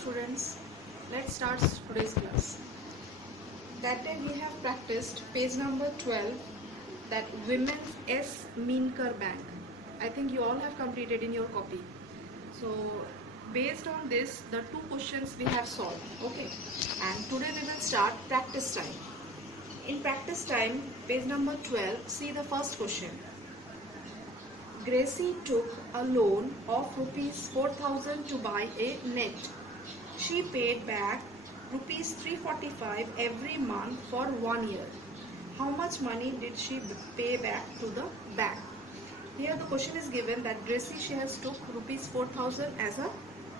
students, let's start today's class. That day we have practiced page number 12, that Women's S Meenkar Bank. I think you all have completed in your copy. So based on this, the two questions we have solved. Okay, and today we will start practice time. In practice time, page number 12, see the first question. Gracie took a loan of rupees 4,000 to buy a net. She paid back rupees 345 every month for 1 year. How much money did she pay back to the bank? Here the question is given that Gracie, she has took rupees 4,000 as a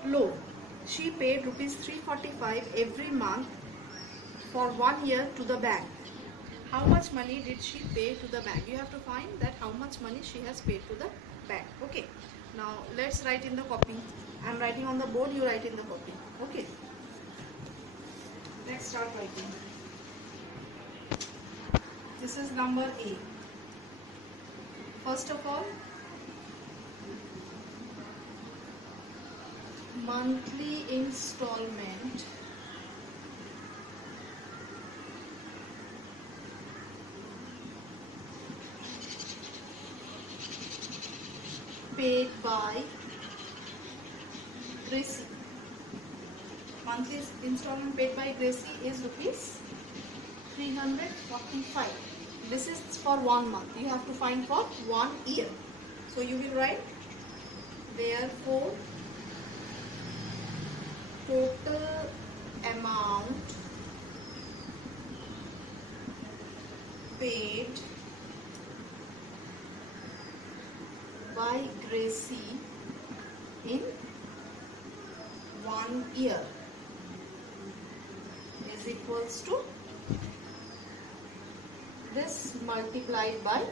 loan. She paid rupees 345 every month for 1 year to the bank. How much money did she pay to the bank? You have to find that how much money she has paid to the bank. Okay. Now let's write in the copy. I am writing on the board, you write in the copy. Okay. Let's start writing. This is number A. First of all, monthly installment paid by Gracie. Monthly installment paid by Gracie is rupees 345. This is for 1 month. You have to find for 1 year. So you will write, therefore total amount paid by Gracie in 1 year is equals to this multiplied by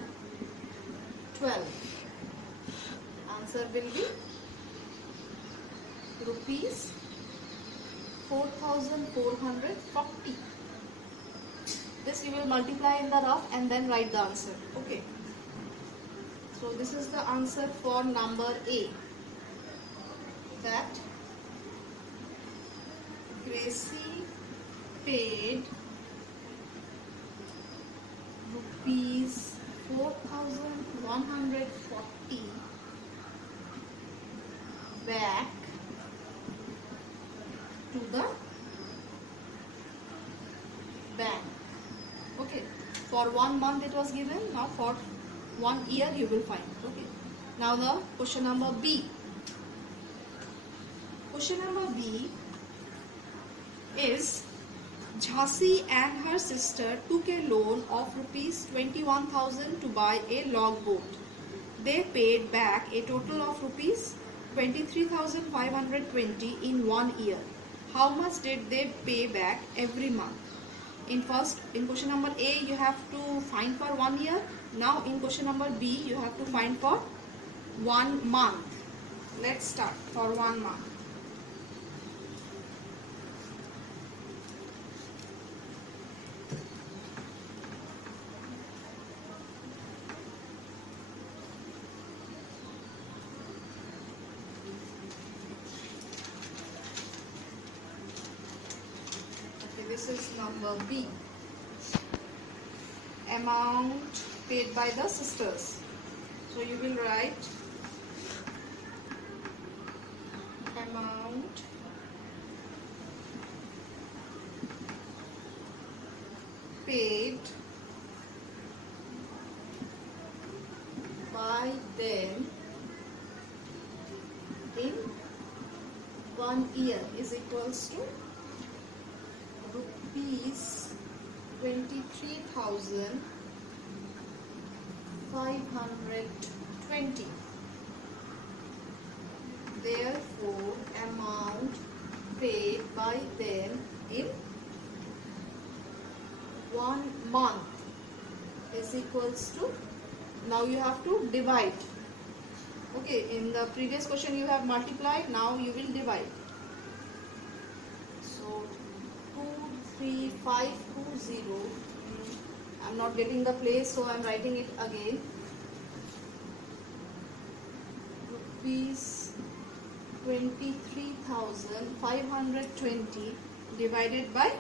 12. Answer will be rupees 4,440. This you will multiply in the rough and then write the answer. Okay. So this is the answer for number A, that Gracie paid rupees 4,140 back to the bank. Okay, for 1 month it was given, now for 1 year you will find. Okay, now the question number B. Question number B is, Jhansi and her sister took a loan of rupees 21,000 to buy a log boat. They paid back a total of rupees 23,520 in 1 year. How much did they pay back every month? In question number A, you have to find for 1 year. Now in question number B, you have to find for 1 month. Let's start for 1 month. This is number B. Amount paid by the sisters. So you will write amount paid by them in 1 year is equals to rupees 23,520. Therefore, amount paid by them in 1 month is equals to, now you have to divide. Okay, in the previous question you have multiplied, now you will divide. So 23520. I'm not getting the place, so I'm writing it again. Rupees 23,520 divided by,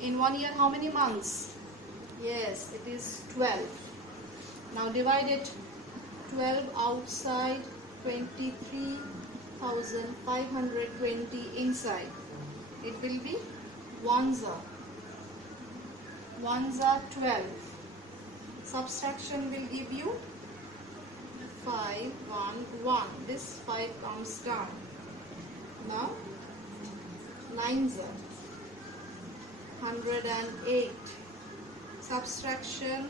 in 1 year how many months? Yes, it is 12. Now divide it, 12 outside, 23,520 inside. It will be 1s are 12. Subtraction will give you 5, 1, 1. This 5 comes down. Now 9s are 108. Subtraction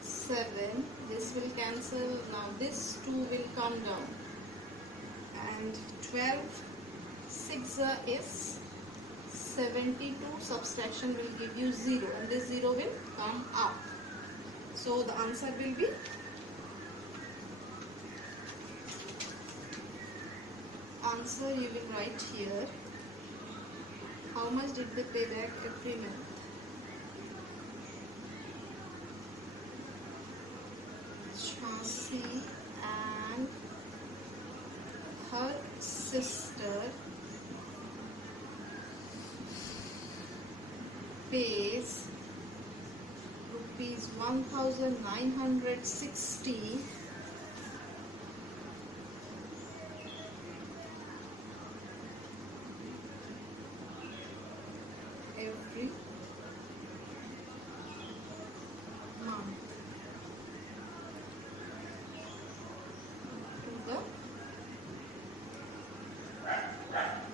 7. This will cancel. Now this 2 will come down. And 12. 6 is 72. Subtraction will give you 0. And this 0 will come up. So the answer will be you will write here. How much did they pay back every month? Chauncey and her sister pays rupees 1,960 every month to the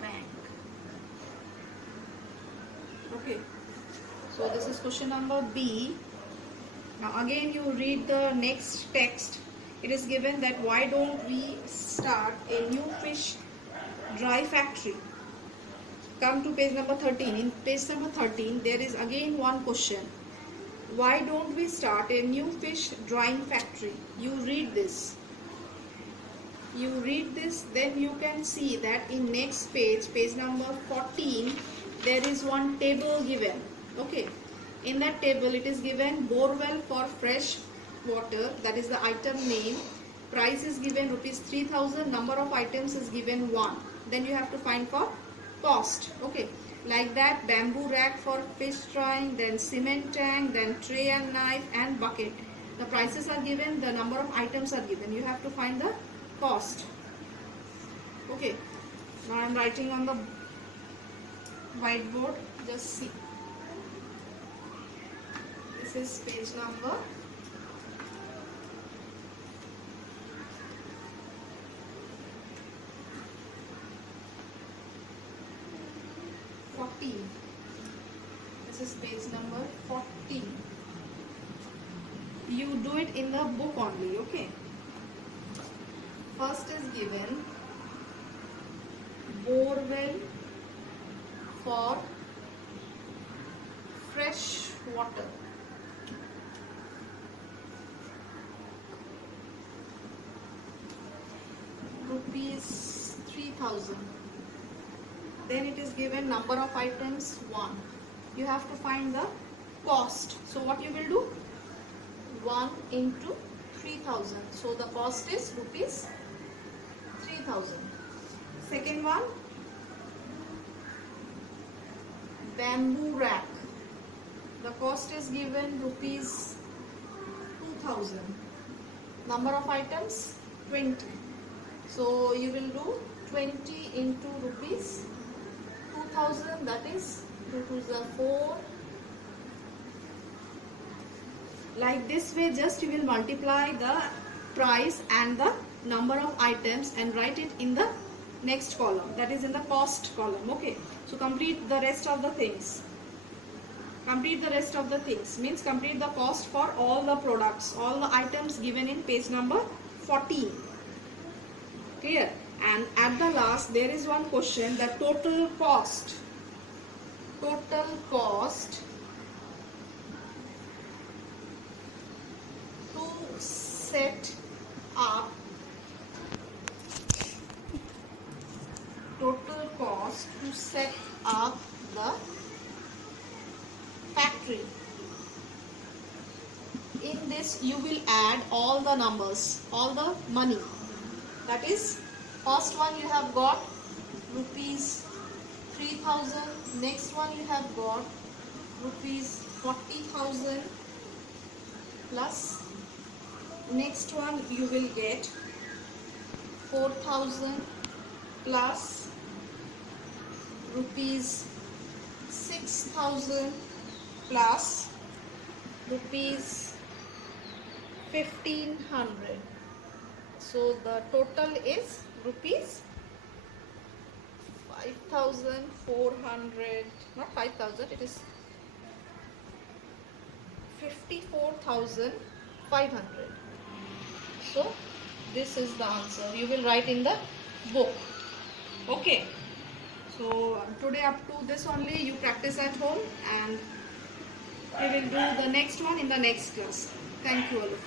bank. Okay, so this is question number B. Now again you read the next text. It is given that why don't we start a new fish dry factory? Come to page number 13. In page number 13 there is again one question. Why don't we start a new fish drying factory? You read this. Then you can see that in next page, page number 14, there is one table given. Okay. In that table it is given borewell for fresh water, that is the item name. Price is given rupees 3,000, number of items is given 1. Then you have to find for cost. Okay, like that, bamboo rack for fish drying, then cement tank, then tray and knife and bucket. The prices are given, the number of items are given. You have to find the cost. Okay, now I am writing on the whiteboard. Just see. This is page number 14. This is page number 14. You do it in the book only, okay? First is given borewell for fresh water. Rupees 3,000. Then it is given number of items 1. You have to find the cost. So what you will do? 1 into 3,000. So the cost is rupees 3,000. Second one, bamboo rack. The cost is given rupees 2,000. Number of items 20. So you will do 20 into rupees 2,000, that is 2 to the 4. Like this way, just you will multiply the price and the number of items and write it in the next column, that is in the cost column. Okay, so complete the rest of the things. Complete the rest of the things means complete the cost for all the products, all the items given in page number 14. Clear? And at the last there is one question, the total cost. Total cost to set up. Total cost to set up the factory. In this you will add all the numbers, all the money. That is First one you have got rupees 3000. Next one you have got rupees 40,000 plus. Next one you will get 4,000 plus rupees 6,000 plus rupees 1,500. So the total is rupees 5,400, not 5,000, it is 54,500. So this is the answer. You will write in the book. Okay. So today up to this only, you practice at home, and we will do the next one in the next class. Thank you all of you.